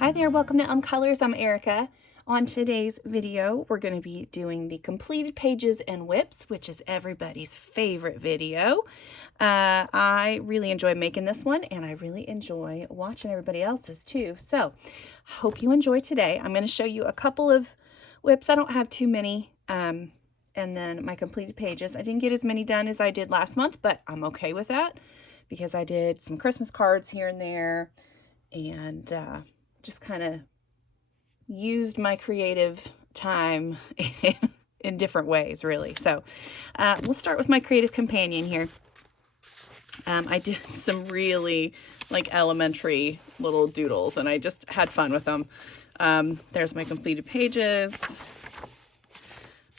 Hi there, welcome to Colors. I'm Erica. On today's video, we're going to be doing the completed pages and whips, which is everybody's favorite video. I really enjoy making this one, and I really enjoy watching everybody else's too. So, hope you enjoy today. I'm going to show you a couple of whips. I don't have too many, and then my completed pages. I didn't get as many done as I did last month, but I'm okay with that because I did some Christmas cards here and there, and just kind of used my creative time in different ways, really. So we'll start with my creative companion here. I did some really like elementary little doodles, and I just had fun with them. There's my completed pages,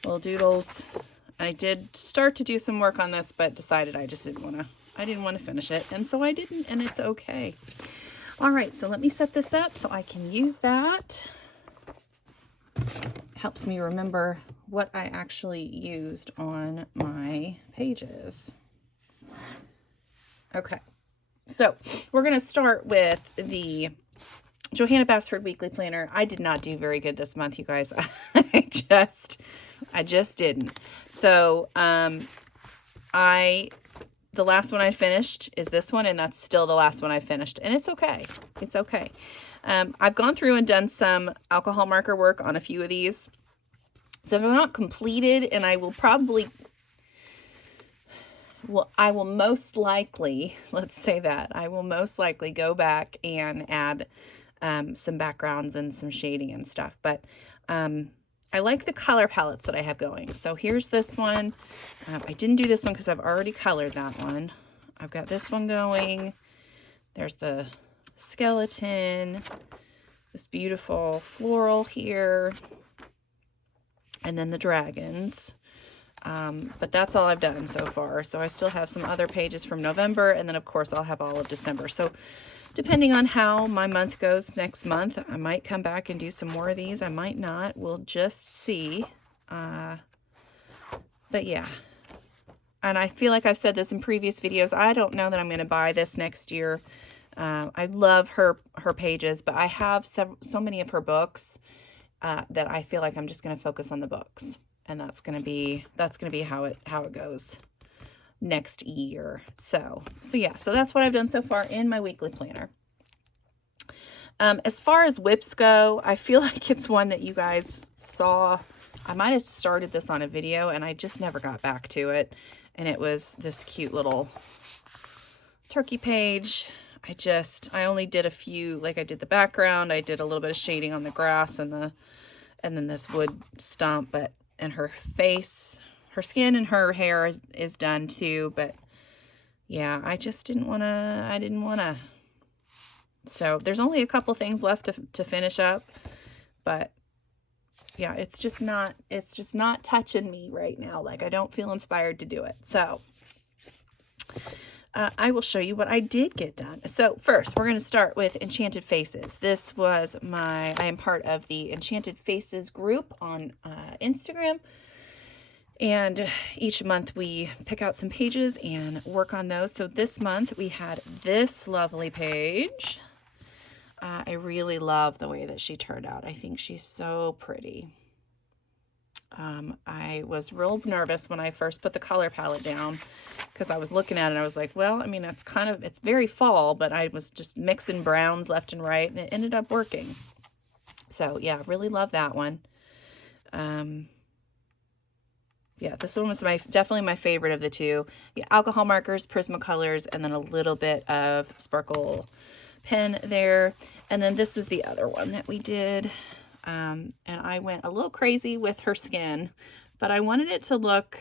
little doodles. I did start to do some work on this, but decided I didn't want to finish it, and so I didn't, and it's okay. All right, so let me set this up so I can use that. Helps me remember what I actually used on my pages. Okay, so we're going to start with the Johanna Basford Weekly Planner. I did not do very good this month, you guys. I just didn't. So the last one I finished is this one, and that's still the last one I finished, and it's okay. It's okay. I've gone through and done some alcohol marker work on a few of these. So they're not completed, and I will most likely, let's say that, I will most likely go back and add some backgrounds and some shading and stuff. But I like the color palettes that I have going. So here's this one. I didn't do this one because I've already colored that one. I've got this one going. There's the skeleton, this beautiful floral here, and then the dragons. But that's all I've done so far. So I still have some other pages from November, and then of course I'll have all of December. So depending on how my month goes next month, I might come back and do some more of these. I might not. We'll just see. But yeah. And I feel like I've said this in previous videos. I don't know that I'm going to buy this next year. I love her pages, but I have so many of her books that I feel like I'm just going to focus on the books. And that's going to be how it goes next year. So yeah, so that's what I've done so far in my weekly planner. As far as whips go, I feel like it's one that you guys saw. I might have started this on a video and I just never got back to it. And it was this cute little turkey page. I only did a few, like I did the background, I did a little bit of shading on the grass and then this wood stump, and her face, her skin and her hair is done too, but yeah, I didn't want to. So there's only a couple things left to finish up, but yeah, it's just not touching me right now. Like I don't feel inspired to do it. So I will show you what I did get done. So first, we're going to start with Enchanted Faces. This was I am part of the Enchanted Faces group on Instagram. And each month we pick out some pages and work on those. So this month we had this lovely page. I really love the way that she turned out. I think she's so pretty. I was real nervous when I first put the color palette down because I was looking at it and I was like, well, I mean, it's very fall, but I was just mixing browns left and right and it ended up working. So yeah, really love that one. Yeah, this one was definitely my favorite of the two. Yeah, alcohol markers, Prismacolors, and then a little bit of sparkle pen there. And then this is the other one that we did. And I went a little crazy with her skin, but I wanted it to look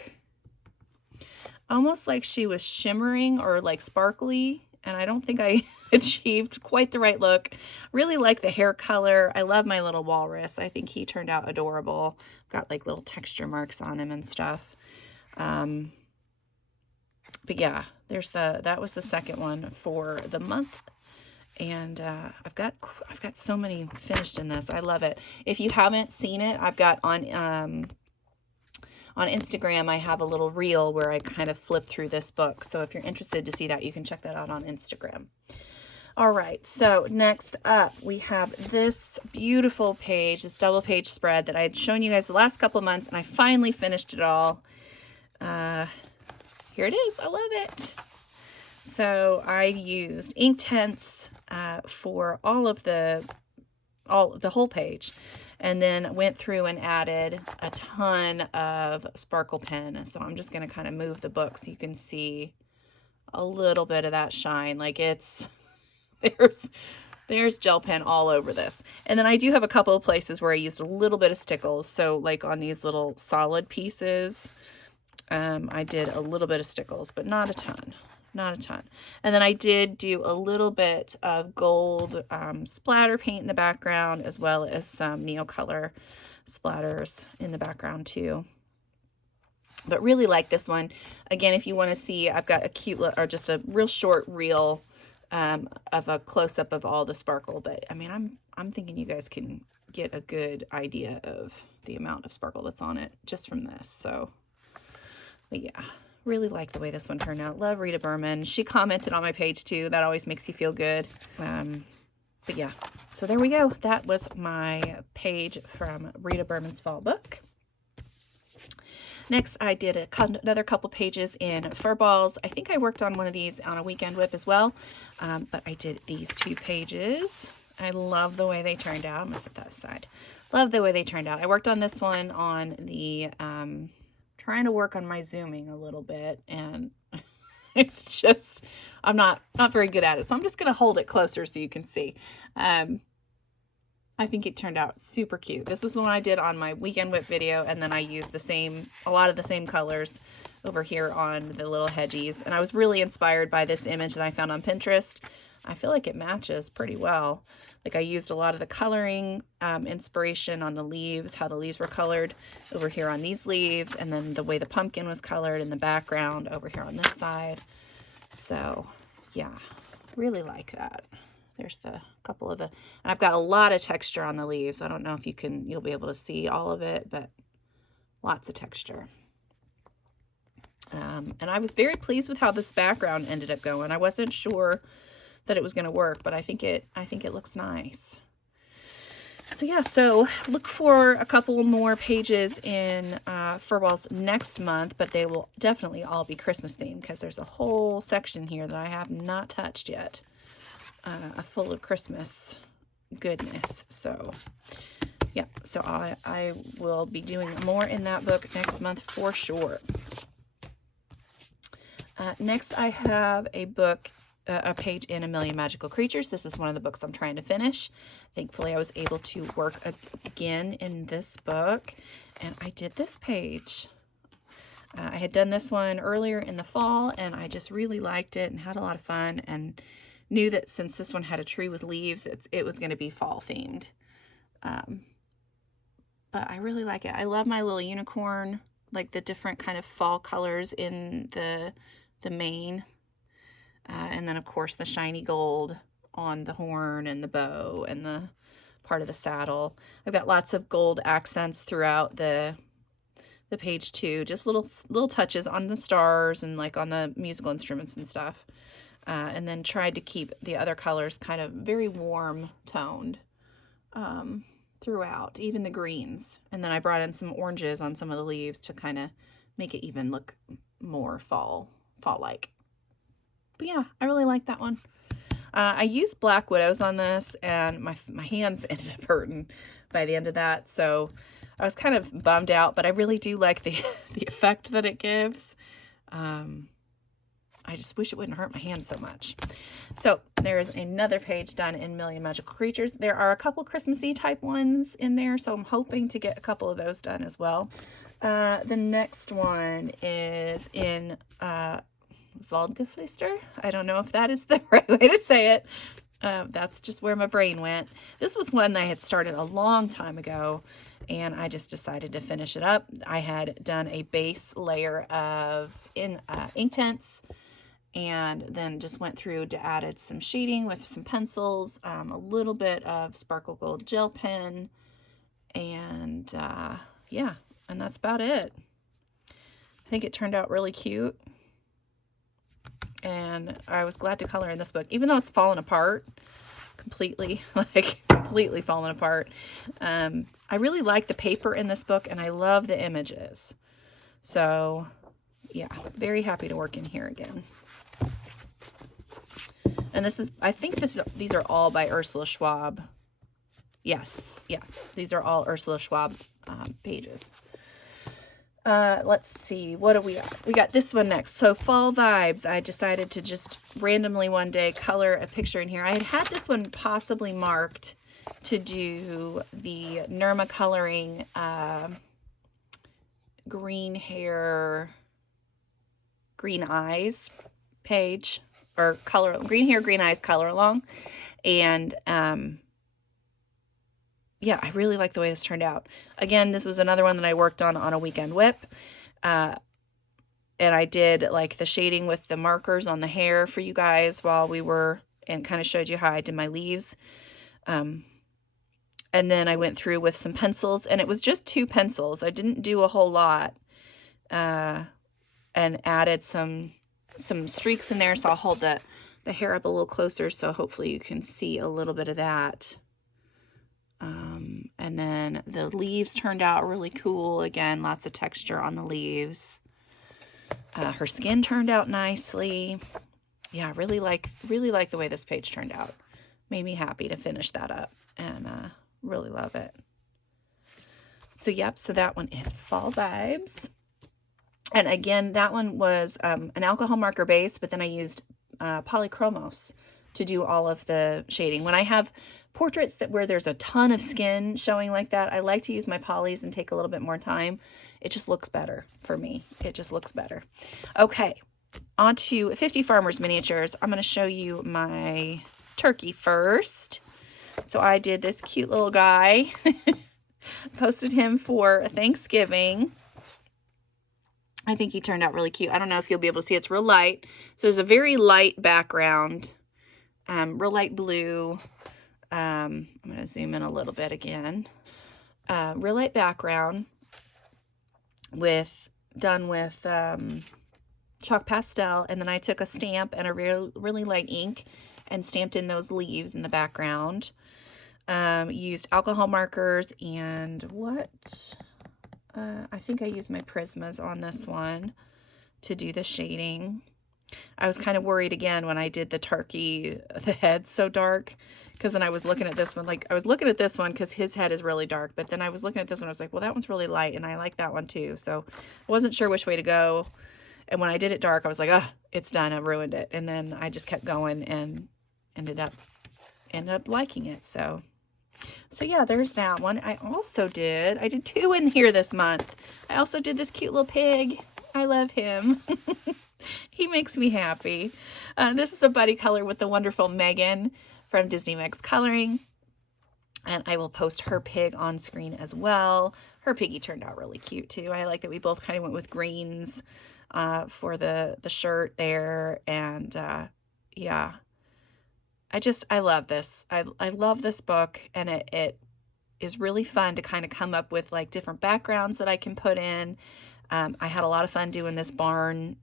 almost like she was shimmering or like sparkly. And I don't think I achieved quite the right look. Really like the hair color. I love my little walrus. I think he turned out adorable. Got like little texture marks on him and stuff. But yeah, that was the second one for the month. And I've got so many finished in this. I love it. If you haven't seen it, I've got on Instagram, I have a little reel where I kind of flip through this book. So if you're interested to see that, you can check that out on Instagram. All right, so next up we have this beautiful page, this double page spread that I had shown you guys the last couple of months, and I finally finished it all. Here it is. I love it. So I used Inktense for all the whole page, and then went through and added a ton of sparkle pen. So I'm just going to kind of move the book so you can see a little bit of that shine. Like it's there's gel pen all over this. And then I do have a couple of places where I used a little bit of stickles. So like on these little solid pieces, I did a little bit of stickles, but not a ton. Not a ton. And then I did do a little bit of gold splatter paint in the background, as well as some Neocolor splatters in the background too. But really like this one. Again, if you want to see, I've got a cute, or just a real short reel of a close-up of all the sparkle. But I mean, I'm thinking you guys can get a good idea of the amount of sparkle that's on it just from this. So, but yeah. Really like the way this one turned out. Love Rita Burman. She commented on my page too. That always makes you feel good. But yeah, so there we go. That was my page from Rita Burman's fall book. Next, I did another couple pages in Furballs. I think I worked on one of these on a weekend whip as well. But I did these 2 pages. I love the way they turned out. I'm going to set that aside. Love the way they turned out. I worked on this one on the... trying to work on my zooming a little bit, and it's just, I'm not very good at it. So I'm just going to hold it closer so you can see. I think it turned out super cute. This was the one I did on my weekend whip video, and then I used a lot of the same colors over here on the little hedgies. And I was really inspired by this image that I found on Pinterest. I feel like it matches pretty well. Like I used a lot of the coloring inspiration on the leaves, how the leaves were colored over here on these leaves, and then the way the pumpkin was colored in the background over here on this side. So yeah, really like that. There's the couple of the, and I've got a lot of texture on the leaves. I don't know if you'll be able to see all of it, but lots of texture. And I was very pleased with how this background ended up going. I wasn't sure that it was going to work, but I think it looks nice. So yeah, so look for a couple more pages in Furballs next month, but they will definitely all be Christmas themed because there's a whole section here that I have not touched yet, full of Christmas goodness. So yeah, so I will be doing more in that book next month for sure. Next, I have a book, a page in A Million Magical Creatures. This is one of the books I'm trying to finish. Thankfully, I was able to work again in this book, and I did this page. I had done this one earlier in the fall, and I just really liked it and had a lot of fun, and knew that since this one had a tree with leaves, it was going to be fall themed. But I really like it. I love my little unicorn, like the different kind of fall colors in the mane. And then, of course, the shiny gold on the horn and the bow and the part of the saddle. I've got lots of gold accents throughout the page too. Just little touches on the stars and like on the musical instruments and stuff. And then tried to keep the other colors kind of very warm toned throughout, even the greens. And then I brought in some oranges on some of the leaves to kind of make it even look more fall-like. But yeah, I really like that one. I used Black Widows on this, and my hands ended up hurting by the end of that. So I was kind of bummed out, but I really do like the effect that it gives. I just wish it wouldn't hurt my hands so much. So there's another page done in Million Magical Creatures. There are a couple Christmassy type ones in there, so I'm hoping to get a couple of those done as well. The next one is in Waldgeflüster. I don't know if that is the right way to say it. That's just where my brain went. This was one that I had started a long time ago, and I just decided to finish it up. I had done a base layer of Inktense, and then just went through to added some shading with some pencils, a little bit of sparkle gold gel pen, and yeah, and that's about it. I think it turned out really cute. and I was glad to color in this book, even though it's fallen apart completely, like completely fallen apart. I really like the paper in this book, and I love the images. So yeah, very happy to work in here again. And this is, I think these are all by Ursula Schwab. Yes, yeah, these are all Ursula Schwab pages. Let's see, what do we got? We got this one next. So Fall Vibes, I decided to just randomly one day color a picture in here. I had this one possibly marked to do the Nirma Coloring Green Hair, Green Eyes page, or color, Green Hair, Green Eyes color along. And yeah, I really like the way this turned out. Again, this was another one that I worked on a weekend whip. And I did like the shading with the markers on the hair for you guys while we were, and kind of showed you how I did my leaves. And then I went through with some pencils, and it was just 2 pencils. I didn't do a whole lot, and added some streaks in there. So I'll hold the hair up a little closer, so hopefully you can see a little bit of that. And then the leaves turned out really cool. Again, lots of texture on the leaves. Her skin turned out nicely. Yeah, really like the way this page turned out. Made me happy to finish that up, and really love it. So yep, so that one is Fall Vibes. And again, that one was an alcohol marker base, but then I used polychromos to do all of the shading. When I have portraits where there's a ton of skin showing like that, I like to use my polys and take a little bit more time. It just looks better for me. It just looks better. Okay, on to 50 Farmers Miniatures. I'm going to show you my turkey first. So I did this cute little guy. Posted him for Thanksgiving. I think he turned out really cute. I don't know if you'll be able to see. It's real light. So there's a very light background. Real light blue. I'm going to zoom in a little bit again. Real light background done with chalk pastel, and then I took a stamp and a really light ink and stamped in those leaves in the background. Used alcohol markers and I think I used my Prismas on this one to do the shading. I was kind of worried again when I did the turkey, the head's so dark, because then I was looking at this one, like I was looking at this one because his head is really dark, but then I was looking at this one, I was like, well, that one's really light, and I like that one too. So I wasn't sure which way to go. And when I did it dark, I was like, oh, it's done, I've ruined it. And then I just kept going and ended up liking it. So yeah, there's that one. I did 2 in here this month. I also did this cute little pig. I love him. He makes me happy. This is a buddy color with the wonderful Megan from Disney Meg's Coloring. And I will post her pig on screen as well. Her piggy turned out really cute too. I like that we both kind of went with greens for the shirt there. And yeah, I love this. I love this book, and it is really fun to kind of come up with like different backgrounds that I can put in. I had a lot of fun doing this barn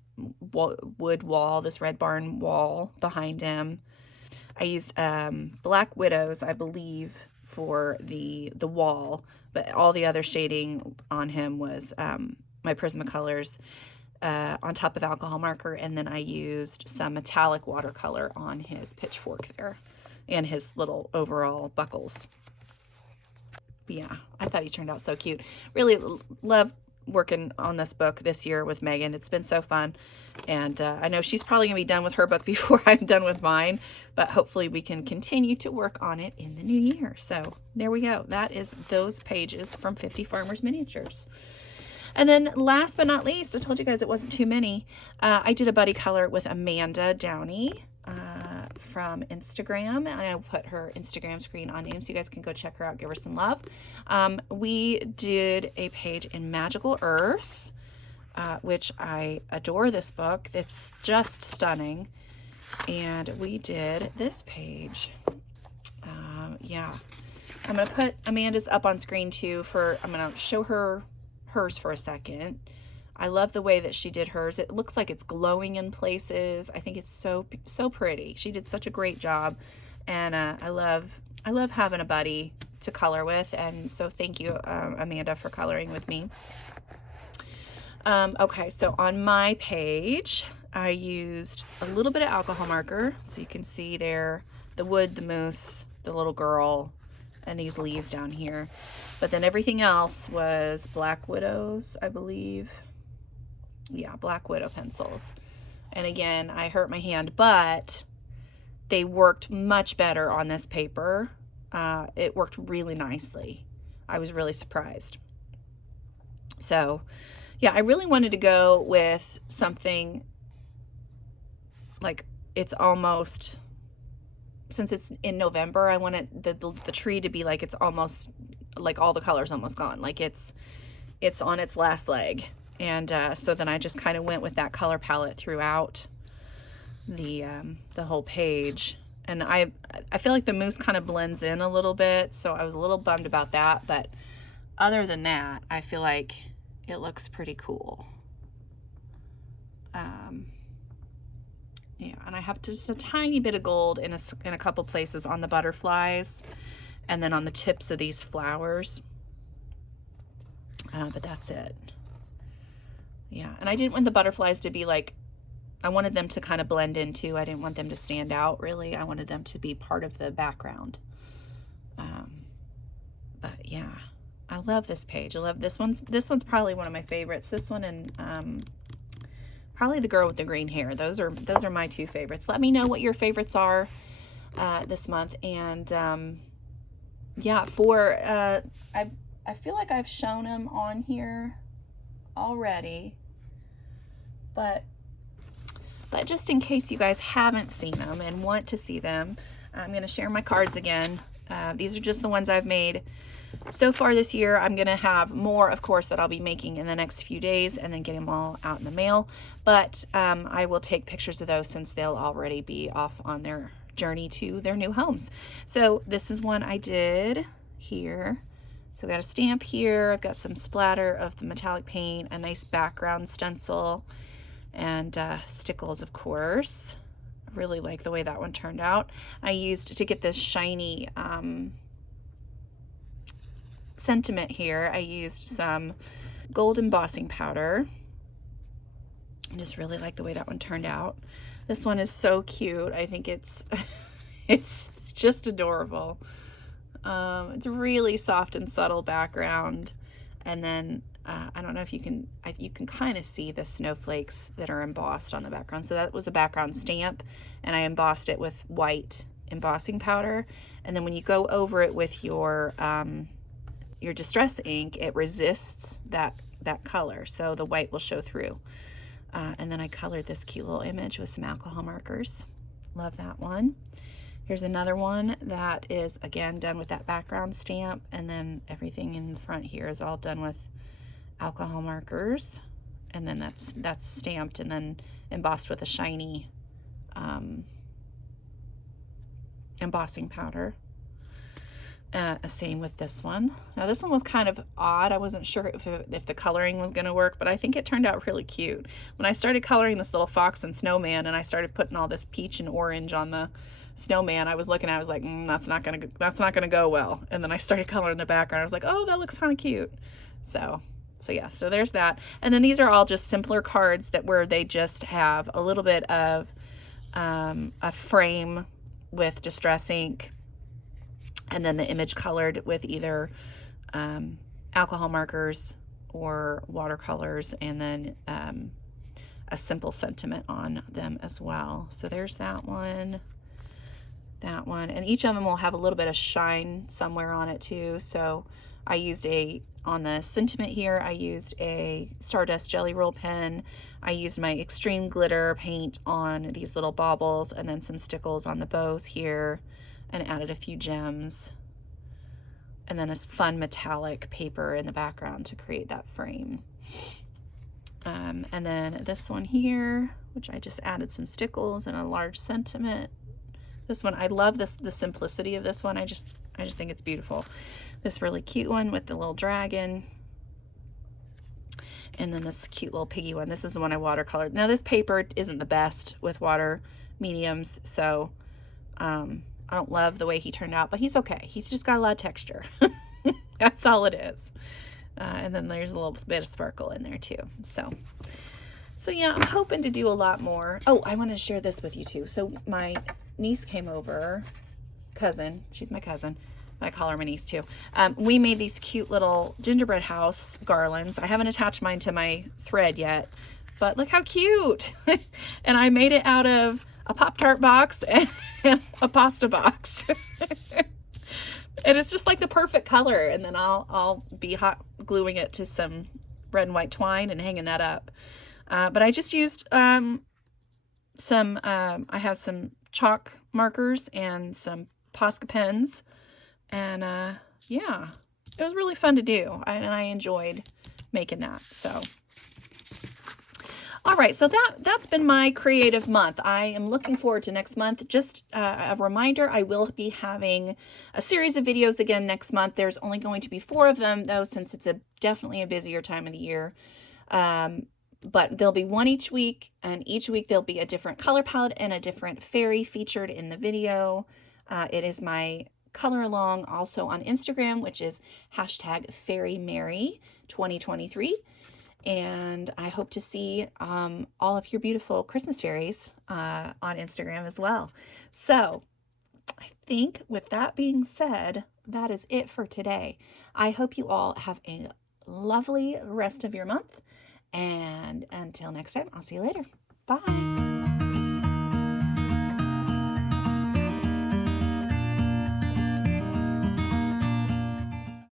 wood wall, this red barn wall behind him. I used Black Widows, I believe, for the wall, but all the other shading on him was my Prismacolors on top of alcohol marker, and then I used some metallic watercolor on his pitchfork there and his little overall buckles. But yeah, I thought he turned out so cute. Really love working on this book this year with Megan. It's been so fun, and I know she's probably gonna be done with her book before I'm done with mine, but hopefully we can continue to work on it in the new year. So there we go. That is those pages from 50 Farmers Miniatures. And then last but not least, I told you guys it wasn't too many. I did a buddy color with Amanda Downey from Instagram, and I'll put her Instagram screen on name so you guys can go check her out, give her some love. We did a page in Magical Earth, which I adore this book. It's just stunning. And we did this page. Yeah, I'm going to put Amanda's up on screen too I'm going to show her hers for a second. I love the way that she did hers. It looks like it's glowing in places. I think it's so pretty. She did such a great job, and I love having a buddy to color with. And so thank you, Amanda, for coloring with me. Okay, so on my page, I used a little bit of alcohol marker, so you can see there the wood, the moose, the little girl, and these leaves down here. But then everything else was Black Widows, I believe. Yeah, Black Widow pencils. And again, I hurt my hand, but they worked much better on this paper. It worked really nicely. I was really surprised. So yeah, I really wanted to go with something like it's almost, since it's in November, I wanted the tree to be like it's almost like all the colors almost gone, like it's on its last leg. And so then I just kind of went with that color palette throughout the whole page. And I feel like the moose kind of blends in a little bit, so I was a little bummed about that, but other than that, I feel like it looks pretty cool. Yeah, and I have just a tiny bit of gold in a couple places on the butterflies and then on the tips of these flowers. But that's it. Yeah, and I didn't want the butterflies to be like, I wanted them to kind of blend in too. I didn't want them to stand out really. I wanted them to be part of the background. But yeah, I love this page. I love this one's probably one of my favorites. This one and probably the girl with the green hair. Those are my two favorites. Let me know what your favorites are this month. And yeah, I feel like I've shown them on here already, but just in case you guys haven't seen them and want to see them, I'm going to share my cards again. These are just the ones I've made so far this year. I'm going to have more, of course, that I'll be making in the next few days and then get them all out in the mail. But I will take pictures of those since they'll already be off on their journey to their new homes. So this is one I did here. So I got a stamp here. I've got some splatter of the metallic paint, a nice background stencil, and stickles, of course. I really like the way that one turned out. I used, to get this shiny sentiment here, I used some gold embossing powder. I just really like the way that one turned out. This one is so cute. I think it's it's just adorable. It's a really soft and subtle background, and then I don't know if you can kind of see the snowflakes that are embossed on the background. So that was a background stamp, and I embossed it with white embossing powder. And then when you go over it with your distress ink, it resists that color, so the white will show through. And then I colored this cute little image with some alcohol markers. Love that one. Here's another one that is, again, done with that background stamp, and then everything in the front here is all done with alcohol markers, and then that's stamped and then embossed with a shiny embossing powder. Same with this one. Now this one was kind of odd. I wasn't sure if the coloring was going to work, but I think it turned out really cute. When I started coloring this little fox and snowman, and I started putting all this peach and orange on the snowman, I was looking at it, I was like, that's not gonna go well. And then I started coloring the background. I was like, oh, that looks kind of cute. So yeah, so there's that. And then these are all just simpler cards where they just have a little bit of a frame with distress ink, and then the image colored with either alcohol markers or watercolors, and then a simple sentiment on them as well. So there's that one, and each of them will have a little bit of shine somewhere on it too. So I used on the sentiment here, I used a Stardust Jelly Roll pen. I used my Extreme Glitter paint on these little baubles, and then some stickles on the bows here, and added a few gems, and then a fun metallic paper in the background to create that frame. And then this one here, which I just added some stickles and a large sentiment. This one, I love the simplicity of this one. I just think it's beautiful. This really cute one with the little dragon. And then this cute little piggy one. This is the one I watercolored. Now this paper isn't the best with water mediums, so I don't love the way he turned out, but he's okay. He's just got a lot of texture. That's all it is. And then there's a little bit of sparkle in there too. So yeah, I'm hoping to do a lot more. Oh, I want to share this with you too. So my niece came over, cousin, she's my cousin. I call her my niece too. We made these cute little gingerbread house garlands. I haven't attached mine to my thread yet, but look how cute. And I made it out of a Pop-Tart box and a pasta box. And it's just like the perfect color. And then I'll be hot gluing it to some red and white twine and hanging that up. But I just used I have some chalk markers and some Posca pens. And yeah, it was really fun to do. And I enjoyed making that. So, all right. So that's been my creative month. I am looking forward to next month. Just a reminder, I will be having a series of videos again next month. There's only going to be 4 of them though, since it's definitely a busier time of the year. But there'll be one each week, and each week there'll be a different color palette and a different fairy featured in the video. It is my color along also on Instagram, which is #FairyMary2023. And I hope to see all of your beautiful Christmas fairies on Instagram as well. So I think with that being said, that is it for today. I hope you all have a lovely rest of your month. And until next time, I'll see you later. Bye.